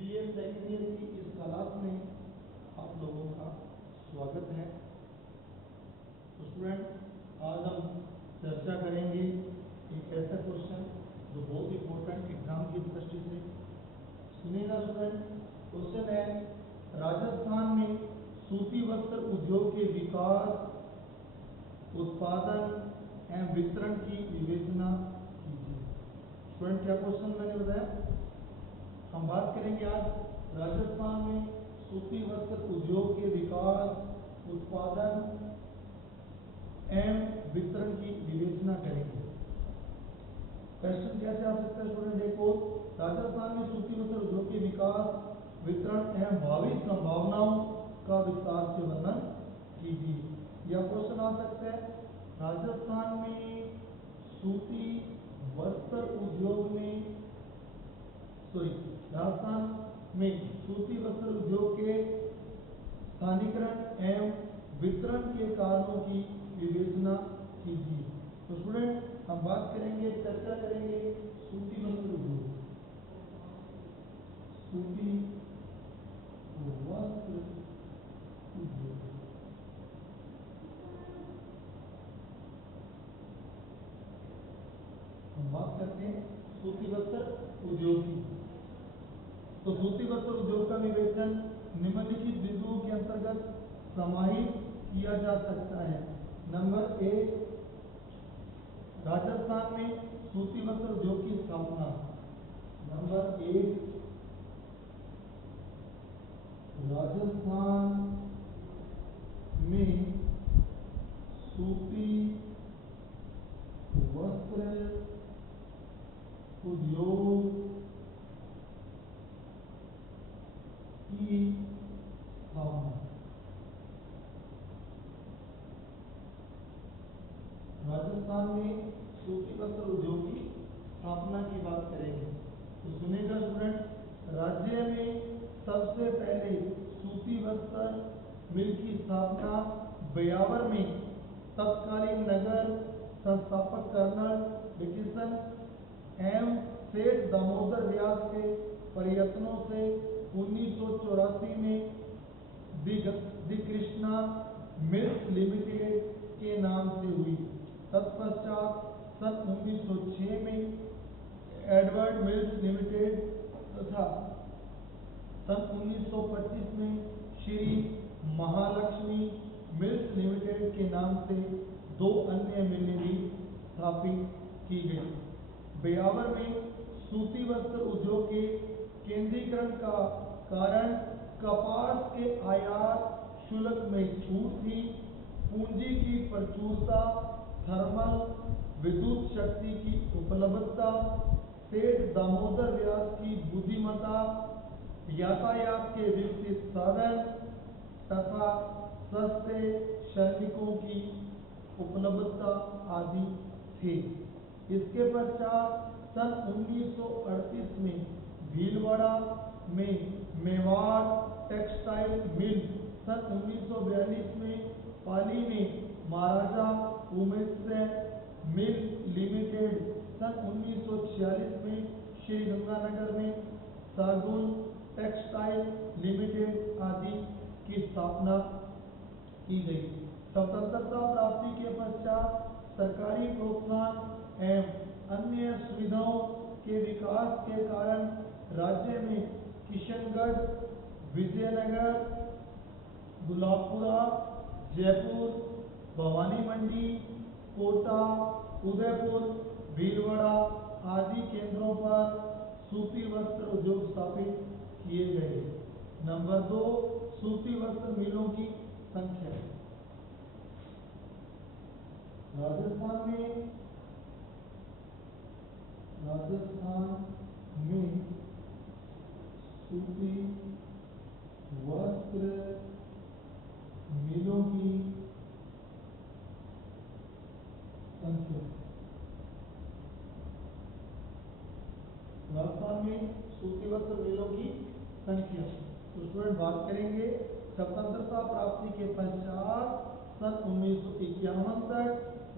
BA second year की इस class में आप लोगों का स्वागत है। तो स्टूडेंट, आज हम चर्चा करेंगे एक ऐसा क्वेश्चन जो बहुत इंपॉर्टेंट एग्जाम की दृष्टि से। सुनिएगा स्टूडेंट, क्वेश्चन है राजस्थान में सूती वस्त्र उद्योग के विकास, उत्पादन एवं वितरण की विवेचना कीजिए। स्टूडेंट, क्या क्वेश्चन मैंने बताया? हम बात करेंगे आज राजस्थान में सूती वस्त्र उद्योग के विकास, उत्पादन एवं वितरण की विवेचना करेंगे। क्वेश्चन कैसे आ सकता है स्टूडेंट? देखो, राजस्थान में सूती वस्त्र उद्योग के विकास, वितरण एवं भावी संभावनाओं का विस्तार से वर्णन कीजिए। यह क्वेश्चन आ सकता है राजस्थान में सूती वस्त्र उद्योग में राजस्थान में सूती वस्त्र उद्योग के स्थानीकरण एवं वितरण के कारणों की विवेचना कीजिए। तो स्टूडेंट, हम बात करेंगे, चर्चा करेंगे सूती वस्त्र उद्योग। सूती वस्त्र उद्योग हम बात करते हैं सूती वस्त्र उद्योग की। तो सूती वस्त्र उद्योग का विवेचन निम्नलिखित बिंदुओं के अंतर्गत समाहित किया जा सकता है। नंबर 1, राजस्थान में सूती वस्त्र उद्योग की स्थापना। नंबर 1, राजस्थान में सूती वस्त्र उद्योग की स्थापना। राजस्थान में सूती वस्त्र उद्योग की स्थापना की बात करेंगे। तो सुनिएगा स्टूडेंट, राज्य में सबसे पहले सूती वस्त्र मिल की स्थापना ब्यावर में तत्कालीन नगर संस्थापक कर्नल डिकिंसन एवं सेठ दामोदर व्यास के प्रयत्नों से 1984 में दी कृष्णा मिल्स लिमिटेड के नाम से हुई। तत्पश्चात सन 1906 में एडवर्ड मिल्स लिमिटेड तथा सन 1925 में श्री महालक्ष्मी मिल्स लिमिटेड के नाम से 2 अन्य मिलें भी स्थापित की गई। ब्यावर में सूती वस्त्र उद्योग के केंद्रीकरण का कारण कपास के आयात शुल्क में छूट थी, पूंजी की प्रचुरता, थर्मल विद्युत शक्ति की उपलब्धता, सेठ दामोदर व्यास की बुद्धिमत्ता, यातायात के विकसित साधन तथा सस्ते श्रमिकों की उपलब्धता आदि थे। इसके पश्चात सन 1938 में भीलवाड़ा में मेवाड़ टेक्सटाइल मिल, सन 1942 में पाली में महाराजा उमेश मिल लिमिटेड, सन 1946 में श्री गंगानगर में सागुन टेक्सटाइल लिमिटेड आदि की स्थापना की गई। स्वतंत्रता प्राप्ति के पश्चात सरकारी प्रोत्साहन एवं अन्य सुविधाओं के विकास के कारण राज्य में किशनगढ़, विजयनगर, गुलाबपुरा, जयपुर, भवानी मंडी, कोटा, उदयपुर, भीलवाड़ा आदि केंद्रों पर सूती वस्त्र उद्योग स्थापित किए गए। नंबर 2, सूती वस्त्र मिलों की संख्या। राजस्थान में सूती वस्त्र मिलों की संख्या। राजस्थान में सूती वस्त्र मिलों की संख्या। तो स्टूडेंट, बात करेंगे स्वतंत्रता प्राप्ति के पश्चात सन 1951 तक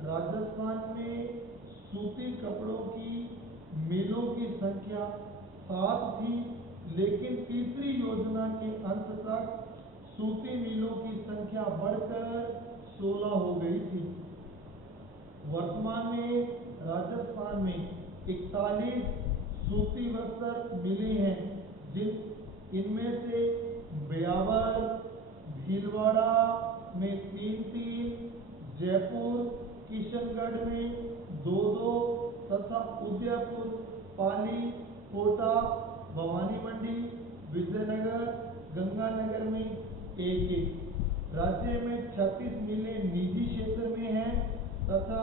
राजस्थान में सूती कपड़ों की मिलों की संख्या 7 थी, लेकिन तीसरी योजना के अंत तक सूती मिलों की संख्या बढ़कर 16 हो गई थी। वर्तमान में राजस्थान में 41 सूती वस्त्र मिलें हैं, इनमें से ब्यावर, भीलवाड़ा में 3-3, जयपुर, किशनगढ़ में 2-2 तथा उदयपुर, पाली, कोटा, भवानी मंडी, विजयनगर, गंगानगर में 1-1। राज्य में 36 मिलें निजी क्षेत्र में हैं तथा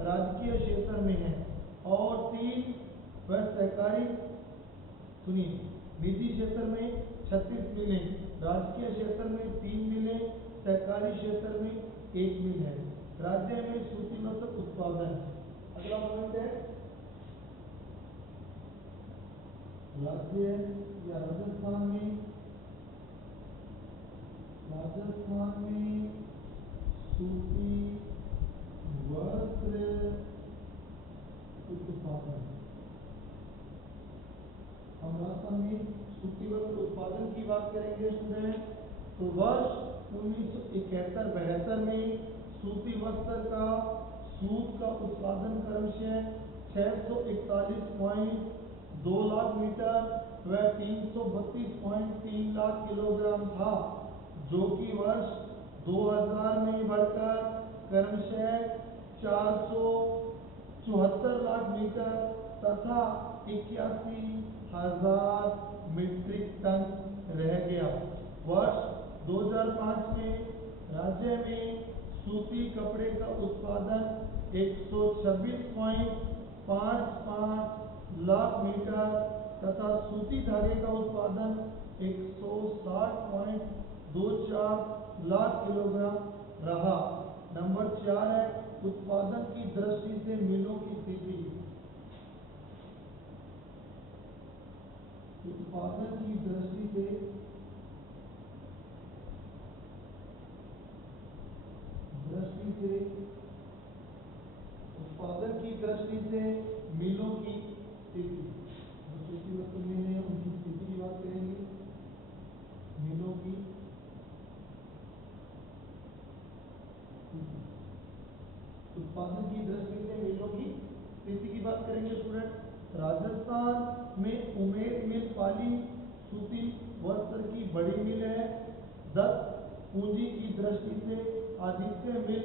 राजकीय क्षेत्र में हैं और 3 व सहकारी, सुनिए, निजी क्षेत्र में 36 मिलें, राजकीय क्षेत्र में 3 मिलें, सहकारी क्षेत्र में 1 मिल है। राज्य में सूती वस्त्र उत्पादन। अगला पॉइंट है राज्य या राजस्थान में सूती वस्त्र उत्पादन। हम राजस्थान में सूती वस्त्र उत्पादन की बात करेंगे स्टूडेंट, तो वर्ष 1971-72 में सूती वस्त्र का सूत का उत्पादन क्रमशः 641.2 लाख मीटर व 332.3 लाख किलोग्राम था, जो कि वर्ष 2000 में बढ़कर क्रमशः 474 लाख मीटर तथा 81,000 मीट्रिक टन रह गया। वर्ष 2005 में राज्य में सूती कपड़े का उत्पादन 126.55 लाख मीटर तथा सूती धागे का उत्पादन 160.24 लाख किलोग्राम रहा। नंबर 4 है उत्पादन की दृष्टि से मिलों की स्थिति। उत्पादन की दृष्टि से मिलों की स्थिति, जो सूती वस्त्र मिल हैं उनकी स्थिति की बात करेंगे। मिलों की उत्पादन की दृष्टि से मिलों की स्थिति की बात करेंगे स्टूडेंट। राजस्थान में उमेर मिल पाली सूती वस्त्र की बड़ी मिल है। 10 पूंजी की दृष्टि से आदित्य मिल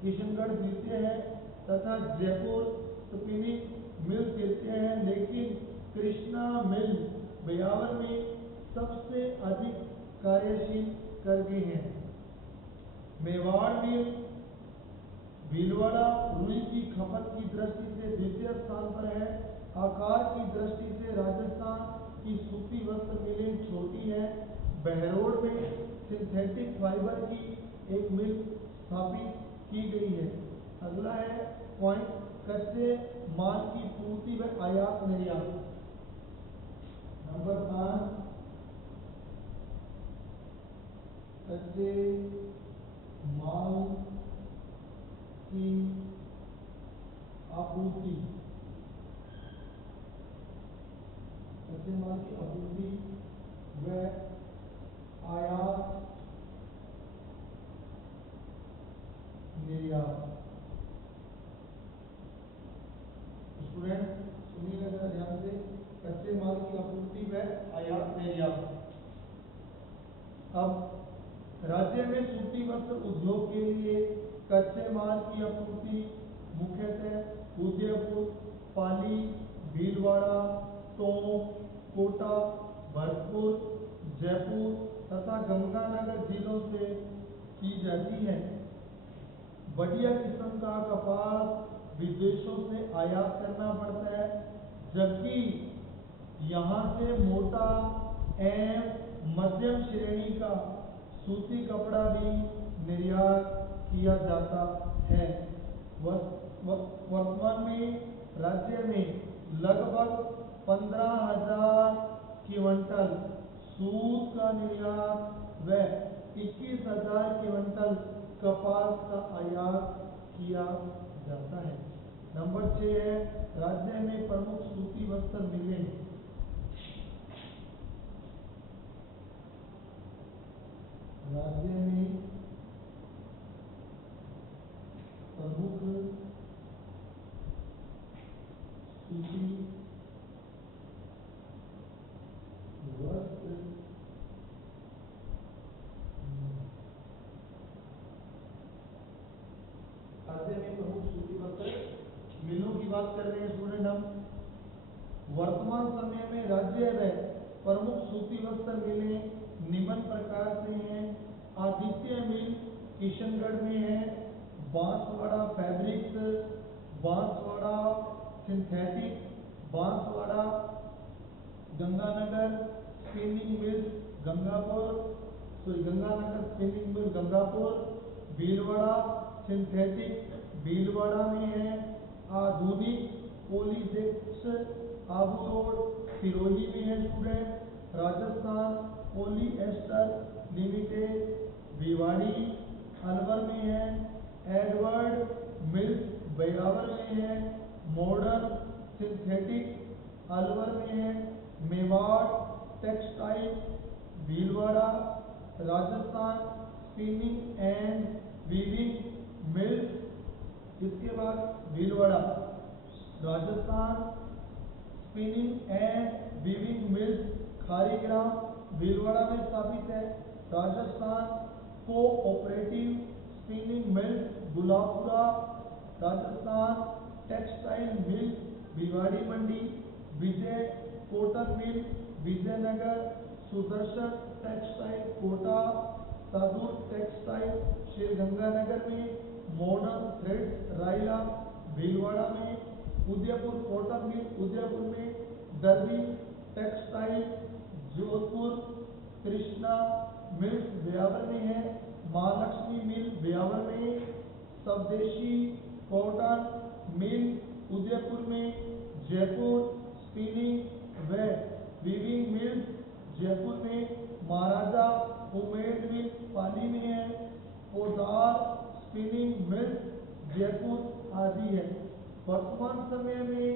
किशनगढ़ द्वितीय है तथा जयपुर स्पिनिंग मिल तृतीय है, लेकिन कृष्णा मिल ब्यावर में सबसे अधिक कार्यशील कर गए हैं। मेवाड़ मिल भीलवाड़ा रुई की खपत की दृष्टि से द्वितीय स्थान पर है। आकार की दृष्टि से राजस्थान की सूती वस्त्र मिलें छोटी है। बहरोड में सिंथेटिक फाइबर की एक मिल स्थापित की गई है। अगला है पॉइंट कच्चे माल की पूर्ति व आयात निर्यात। नंबर 5 कच्चे माल की आपूर्ति, कच्चे माल की आपूर्ति व आयात निर्यात। स्टूडेंट सुनिएगा जरा ध्यान से, कच्चे माल की आपूर्ति व आयात निर्यात। अब राज्य में सूती वस्त्र उद्योग के लिए कच्चे माल की आपूर्ति मुख्यतः उदयपुर, पाली, भीलवाड़ा, टोंक, कोटा, भरतपुर, जयपुर तथा गंगानगर जिलों से की जाती है। बढ़िया किस्म का कपास विदेशों से आयात करना पड़ता है, जबकि यहाँ से मोटा एवं मध्यम श्रेणी का सूती कपड़ा भी निर्यात किया जाता है। वर्तमान में राज्य में लगभग 15,000 क्विंटल सूत का निर्यात व 21,000 क्विंटल कपास का आयात किया जाता है। नंबर 6 है राज्य में प्रमुख सूती वस्त्र मिलें। राज्य में प्रमुख सूती वस्त्र राज्य में प्रमुख सूती वस्त्र मिलों की बात कर रहे हैं स्टूडेंट हम। वर्तमान समय में राज्य में प्रमुख सूती वस्त्र मिलें निम्न प्रकार से हैं। आदित्य मिल किशनगढ़ में है, Banswara fabrics, Banswara synthetic, Banswara Ganganagar spinning mill Ganganagar spinning mill Gangapur, Bhilwara synthetic Bhilwara में है। आधुनिक पॉलीजेक्स आबू रोड सिरोही में है student. Rajasthan polyester limited Bhiwadi Alwar में है। एडवर्ड मिल्स ब्यावर में है। मॉडर्न सिंथेटिक अलवर में है। Mewar textile Bhilwara Rajasthan spinning and weaving mills. इसके बाद Bhilwara Rajasthan spinning and weaving mills Kharigram Bhilwara में स्थापित है। Rajasthan cooperative spinning mills Gulabpura Rajasthan textile mill Bhiwadi Mandi. Vijay cotton mill Vijaynagar. Sudarshan textile Kota. Sadhu textile Sriganganagar में। मॉडर्न थ्रेड्स रायला भीलवाड़ा में। उदयपुर कॉटन मिल उदयपुर में। दर्बी टेक्सटाइल जोधपुर। कृष्णा मिल्स ब्यावर में है। महालक्ष्मी मिल ब्यावर में। स्वदेशी कॉटन मिल उदयपुर में। जयपुर स्पिनिंग व वीविंग मिल्स जयपुर में। महाराजा उमेद मिल पाली में है। पोदार स्पिनिंग मिल्स जयपुर आदि है। वर्तमान समय में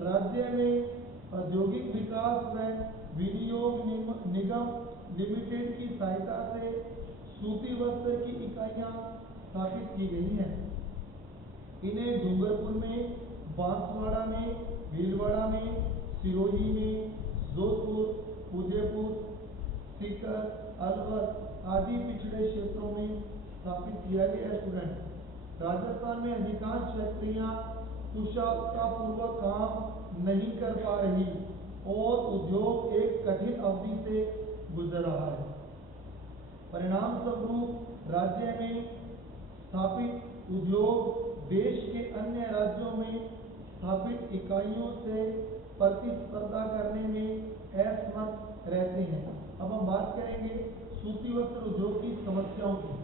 राज्य में औद्योगिक विकास व विनियोग निगम लिमिटेड की सहायता से सूती वस्त्र की इकाइयां स्थापित की गई हैं। इन्हें डूंगरपुर में, बांसवाड़ा में, भीलवाड़ा में, सिरोही में, जोधपुर, उदयपुर, सीकर, अलवर आदि पिछड़े क्षेत्रों में स्थापित किया गया है स्टूडेंट। राजस्थान में अधिकांश फैक्ट्रियां कुशलतापूर्वक काम नहीं कर पा रही और उद्योग एक कठिन अवधि से गुजर रहा है। परिणाम स्वरूप राज्य में स्थापित उद्योग देश के अन्य राज्यों में स्थापित इकाइयों से प्रतिस्पर्धा करने में असमर्थ रहते हैं। अब हम बात करेंगे सूती वस्त्र उद्योग की समस्याओं की।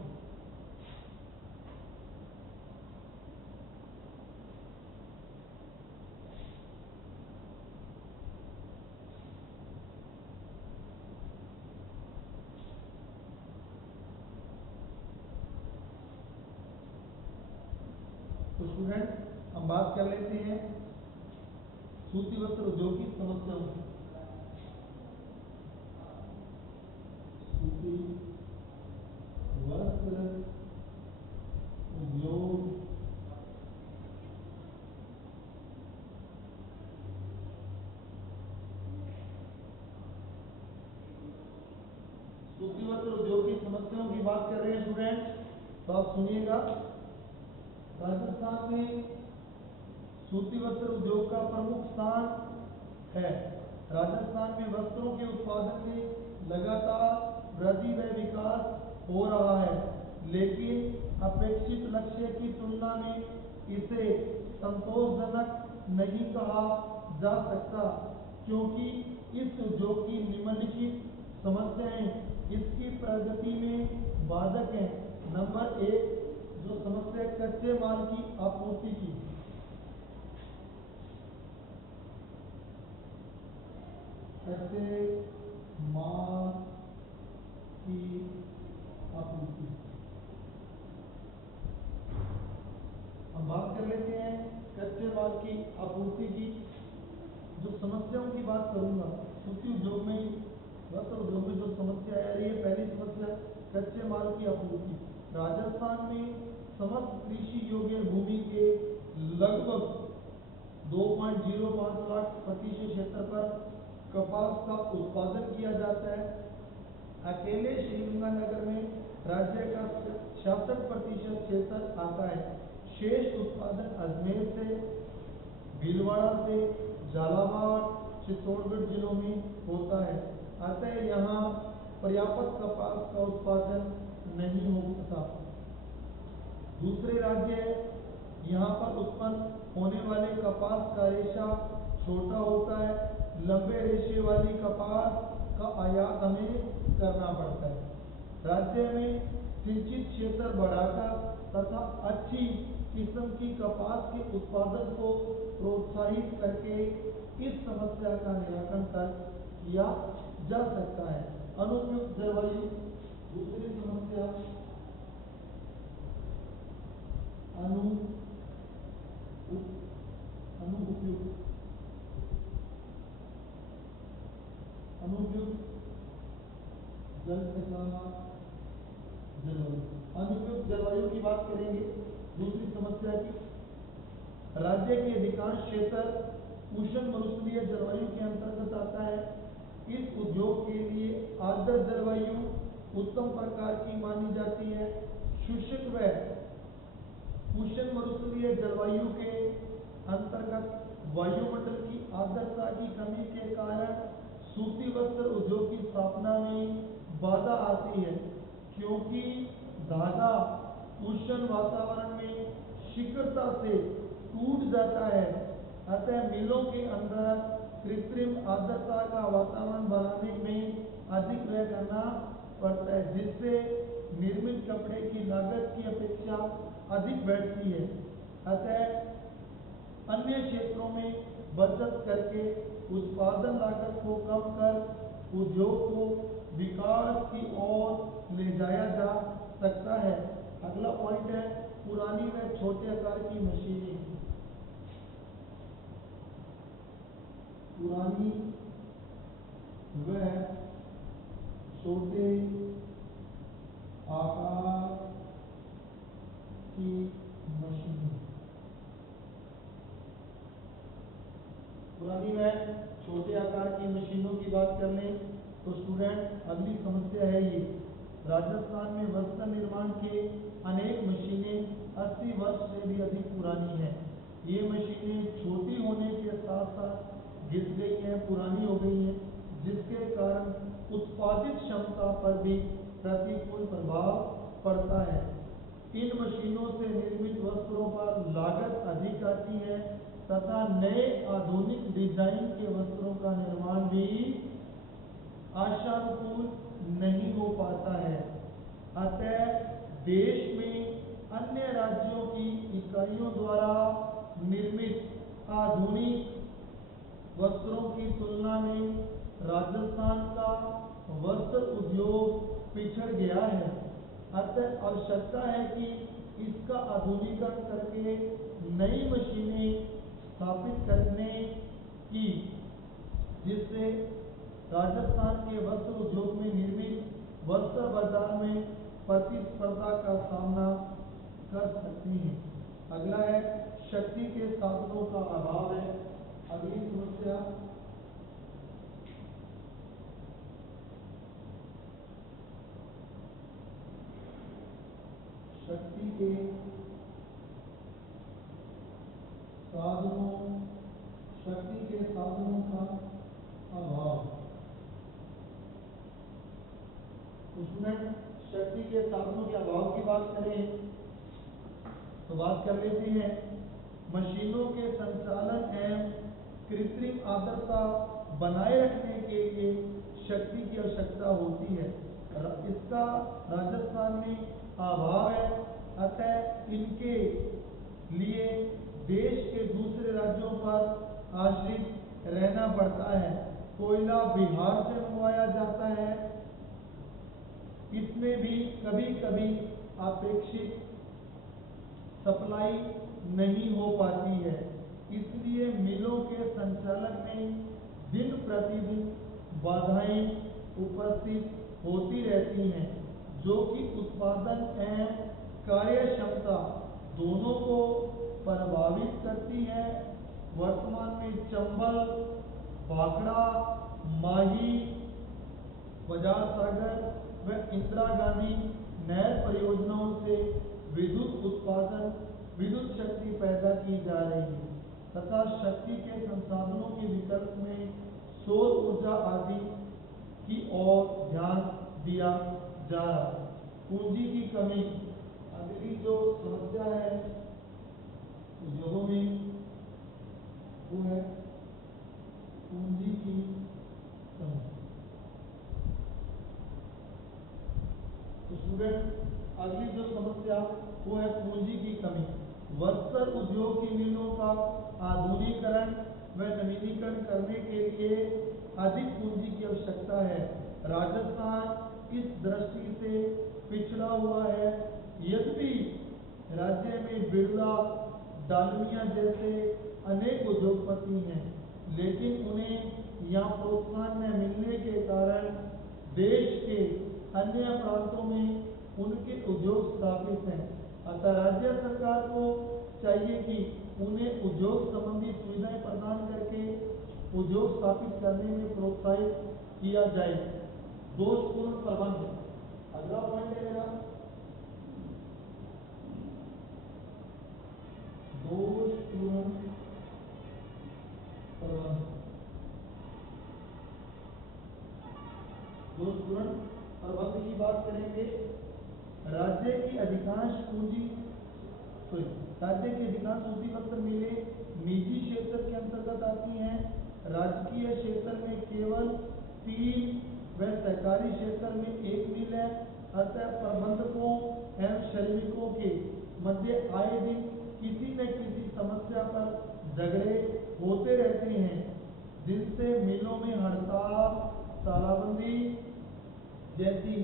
तो स्टूडेंट हम बात कर लेते हैं सूती वस्त्र उद्योग की समस्याओं की। सूती वस्त्र उद्योग सूती वस्त्र उद्योग की समस्याओं की बात कर रहे हैं स्टूडेंट, तो आप सुनिएगा। राजस्थान में सूती वस्त्र उद्योग का प्रमुख स्थान है। राजस्थान में वस्त्रों के उत्पादन में लगातार वृद्धि व विकास हो रहा है, लेकिन अपेक्षित लक्ष्य की तुलना में इसे संतोषजनक नहीं कहा जा सकता, क्योंकि इस उद्योग की निम्नलिखित समस्याएं इसकी प्रगति में बाधक हैं। नंबर 1 जो समस्या कच्चे माल की आपूर्ति की। कच्चे माल की आपूर्ति। हम बात कर लेते हैं कच्चे माल की आपूर्ति की। जो समस्याओं की बात करूंगा सूती उद्योग में, वस्त्र उद्योग में जो समस्या आ रही है, पहली समस्या कच्चे माल की आपूर्ति। राजस्थान में समस्त कृषि योग्य भूमि के लगभग 2.05 लाख प्रतिशत क्षेत्र पर कपास का उत्पादन किया जाता है। अकेले श्रीगंगानगर में राज्य का 66% क्षेत्र आता है। शेष उत्पादन अजमेर से, भीलवाड़ा से, झालावाड़, चित्तौड़गढ़ जिलों में होता है। अतः यहाँ पर्याप्त कपास का उत्पादन नहीं होता। दूसरे राज्य यहाँ पर उत्पन्न होने वाले कपास का रेशा छोटा होता है। लंबे रेशे वाली कपास का आयात हमें करना पड़ता है। राज्य में सिंचित क्षेत्र बढ़ाकर तथा अच्छी किस्म की कपास के उत्पादन को प्रोत्साहित करके इस समस्या का निराकरण किया जा सकता है। अनुपयुक्त जलवायु, दूसरी समस्या अनुपयुक्त जलवायु की बात करेंगे। दूसरी समस्या की, राज्य के अधिकांश क्षेत्र उष्ण मरुस्थलीय जलवायु के अंतर्गत आता है। इस उद्योग के लिए आर्द्र जलवायु उत्तम प्रकार की मानी जाती है। शुष्क व उष्ण मरुस्थलीय जलवायु के अंतर्गत वायुमंडल की आर्द्रता की कमी के कारण सूती वस्त्र उद्योग की स्थापना में बाधा आती है, क्योंकि धागा उष्ण वातावरण में शीघ्रता से टूट जाता है। अतः मिलों के अंदर कृत्रिम आर्द्रता का वातावरण बनाने में अधिक व्यय करना पड़ता है, जिससे निर्मित कपड़े की लागत की अपेक्षा अधिक बैठती है। अतः अन्य क्षेत्रों में बचत करके उत्पादन लागत को कम कर उद्योग को विकास की ओर ले जाया जा सकता है। अगला पॉइंट है पुरानी व छोटे आकार की मशीनें। पुरानी व छोटे आकार की मशीनें। पुरानी व छोटे आकार की मशीनों की बात कर लें तो स्टूडेंट अगली समस्या है ये। राजस्थान में वस्त्र निर्माण के अनेक मशीनें 80 वर्ष से भी अधिक पुरानी हैं। ये मशीनें छोटी होने के साथ साथ घिस गई हैं, पुरानी हो गई हैं, जिसके कारण उत्पादित क्षमता पर भी प्रतिकूल प्रभाव पड़ता है। इन मशीनों से निर्मित वस्त्रों पर लागत अधिक आती है तथा नए आधुनिक डिजाइन के वस्त्रों का निर्माण भी आशानुकूल नहीं हो पाता है। अतः देश में अन्य राज्यों की इकाइयों द्वारा निर्मित आधुनिक वस्त्रों की तुलना में राजस्थान का वस्त्र उद्योग पिछड़ गया है। अतः आवश्यकता है कि इसका आधुनिकीकरण करके नई मशीनें स्थापित करने की, जिससे राजस्थान के वस्त्र उद्योग में निर्मित वस्त्र बाजार में प्रतिस्पर्धा का सामना कर सकती हैं। अगला है शक्ति के साधनों का अभाव है। अगली समस्या शक्ति के साधनों का अभाव। उसमें शक्ति के साधनों के अभाव की बात करें तो बात कर लेते हैं मशीनों के संचालन एवं कृत्रिम आर्द्रता बनाए रखने के लिए शक्ति की आवश्यकता होती है। इसका राजस्थान में अभाव है। अतः इनके लिए देश के दूसरे राज्यों पर आश्रित रहना पड़ता है। कोयला बिहार से मंगवाया जाता है। इसमें भी कभी कभी अपेक्षित सप्लाई नहीं हो पाती है, इसलिए मिलों के संचालन में दिन प्रतिदिन बाधाएं उपस्थित होती रहती हैं। जो कि उत्पादन एवं कार्य क्षमता दोनों को प्रभावित करती है। वर्तमान में चंबल, भाखड़ा, माही, बजाज सागर व इंदिरा गांधी नहर परियोजनाओं से विद्युत उत्पादन, विद्युत शक्ति पैदा की जा रही है तथा शक्ति के संसाधनों के विकल्प में सौर ऊर्जा आदि की ओर ध्यान दिया जा रहा है। पूंजी की कमी, अगली जो समस्या है उद्योगों में वो है पूंजी की कमी। तो स्टूडेंट अगली जो समस्या वो है पूंजी की कमी। वस्त्र उद्योग की मिलों का आधुनिकीकरण व नवीनीकरण करने के लिए अधिक पूंजी की आवश्यकता है। राजस्थान इस दृष्टि से पिछड़ा हुआ है। यद्यपि राज्य में बिरला, डालमिया जैसे अनेक उद्योगपति हैं, लेकिन उन्हें यहाँ प्रोत्साहन न मिलने के कारण देश के अन्य प्रांतों में उनके उद्योग स्थापित हैं। अतः राज्य सरकार को चाहिए कि उन्हें उद्योग संबंधी सुविधाएं प्रदान करके उद्योग स्थापित करने में प्रोत्साहित किया जाए। दोषपूर्ण प्रबंध, अगला पॉइंट है मेरा दोषपूर्ण प्रबंध। दोषपूर्ण प्रबंध की बात करेंगे। राज्य की अधिकांश सूती वस्त्र मिलें निजी क्षेत्र के अंतर्गत आती हैं। राजकीय क्षेत्र में केवल 3 व सरकारी क्षेत्र में 1 मिल है। अतः प्रबंधकों एवं श्रमिकों के मध्य आए दिन किसी न किसी समस्या पर झगड़े होते रहते हैं, जिनसे मिलों में हड़ताल, तालाबंदी जैसी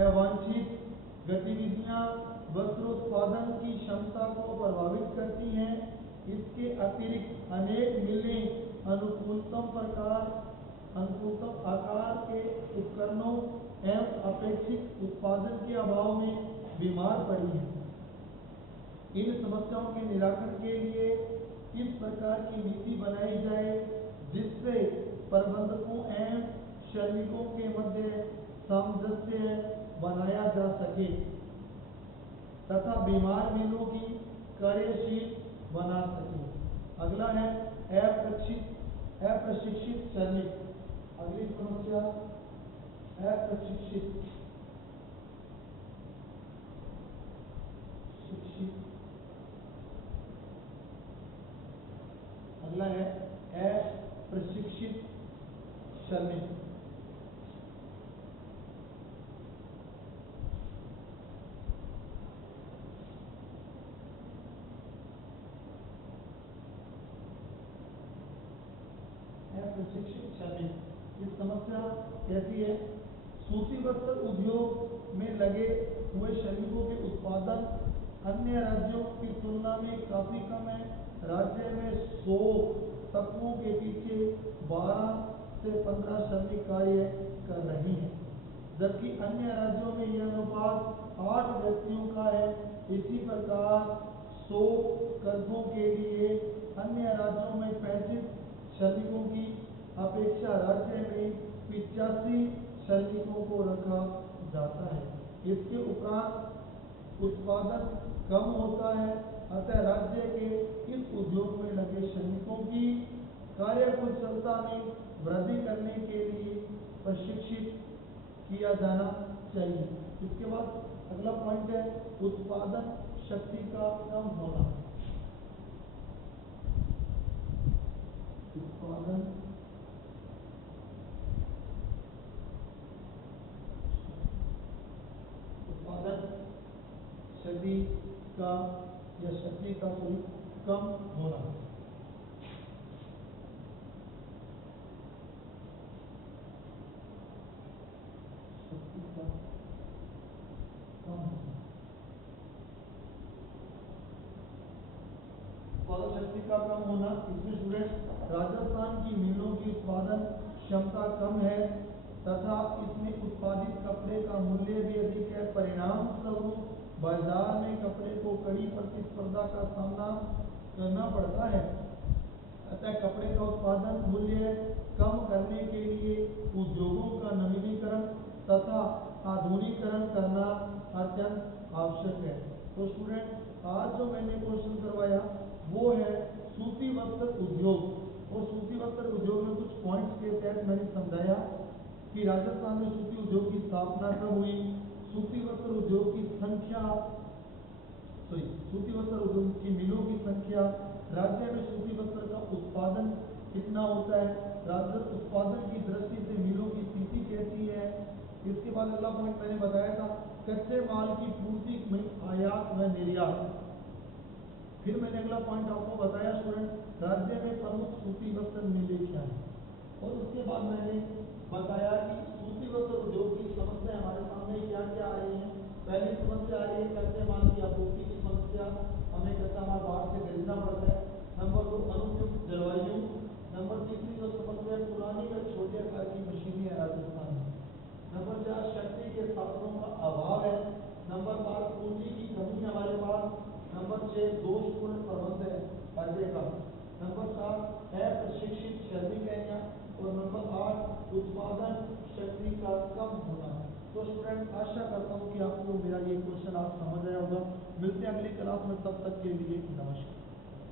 अवांछित गतिविधियां वस्त्रोत्पादन की क्षमता को प्रभावित करती हैं। इसके अतिरिक्त अनेक मिलें अनुकूलतम आकार के उपकरणों एवं अपेक्षित उत्पादन के अभाव में बीमार पड़ी हैं। इन समस्याओं के निराकरण के लिए किस प्रकार की नीति बनाई जाए जिससे प्रबंधकों एवं श्रमिकों के मध्य सामंजस्य बनाया जा सके तथा बीमार मिलों की कार्यशील बना सके। अगला है अप्रशिक्षित श्रमिक। अगली समस्या अप्रशिक्षित अगला है अप्रशिक्षित श्रमिक। अप्रशिक्षित श्रमिक, इस समस्या कैसी है? सूती वस्त्र उद्योग में लगे हुए श्रमिकों के उत्पादन अन्य राज्यों की तुलना में काफी कम है। राज्य में 100 तत्वों के पीछे 12 से 15 श्रमिक कार्य कर रहे हैं, जबकि अन्य राज्यों में यह अनुपात 8 व्यक्तियों का है। इसी प्रकार 100 कर्मों के लिए अन्य राज्यों में 35 श्रमिकों की अपेक्षा राज्य में 85 श्रमिकों को रखा जाता है। इसके उपरांत उत्पादन कम होता है। अतः राज्य के इस उद्योग में लगे श्रमिकों की कार्यकुशलता में वृद्धि करने के लिए प्रशिक्षित किया जाना चाहिए। इसके बाद अगला पॉइंट है उत्पादन शक्ति का कम होना। उत्पादन शक्ति का या शक्ति का कम होना। शक्ति का कम होना। उत्पादन शक्ति का कम होना, इसमें स्टूडेंट राजस्थान की मिलों की उत्पादन क्षमता कम है। तथा इसमें उत्पादित कपड़े का मूल्य भी अधिक है। परिणाम स्वरूप बाजार में कपड़े को कड़ी प्रतिस्पर्धा का सामना करना पड़ता है। अतः कपड़े का उत्पादन मूल्य कम करने के लिए उद्योगों का नवीनीकरण तथा आधुनिकीकरण करना अत्यंत आवश्यक है। तो स्टूडेंट, आज जो मैंने क्वेश्चन करवाया वो है सूती वस्त्र उद्योग, और सूती वस्त्र उद्योग में कुछ पॉइंट्स के तहत मैंने समझाया कि राजस्थान में सूती उद्योग की स्थापना कब हुई, सूती वस्त्र उद्योग की संख्या, सूती वस्त्र उद्योग की मिलों की संख्या, राज्य में सूती वस्त्र का उत्पादन कितना होता है, राज्य उत्पादन की दृष्टि से मिलों की स्थिति कैसी है। इसके बाद अगला पॉइंट मैंने बताया था कच्चे माल की पूर्ति में आयात व निर्यात। फिर मैंने अगला पॉइंट आपको बताया स्टूडेंट राज्य में प्रमुख सूती वस्त्र मिलें क्या है, और उसके बाद मैंने बताया कि सूती वस्त्र उद्योग की समस्या हमारे सामने क्या क्या आ रही है। पहली समस्या आ रही है कच्चे माल की आपूर्ति की समस्या, हमें कच्चा माल बाहर से खरीदना पड़ता है। नंबर 2 अनुपयुक्त जलवायु। नंबर 3 जो समस्या है पुरानी व छोटे आकार की मशीनें है राजस्थान में। नंबर 4 शक्ति के साधनों का अभाव है। नंबर 5 पूंजी की कमी हमारे पास। नंबर 6 दोषपूर्ण प्रबंध है राज्य का। नंबर 7 अप्रशिक्षित श्रमिक है यहाँ। और नंबर 8 उत्पादन शक्ति का कम होना। तो स्टूडेंट, आशा करता हूँ कि आपको मेरा ये क्वेश्चन आज समझ आया होगा। मिलते हैं अगली क्लास में, तब तक के लिए नमस्कार।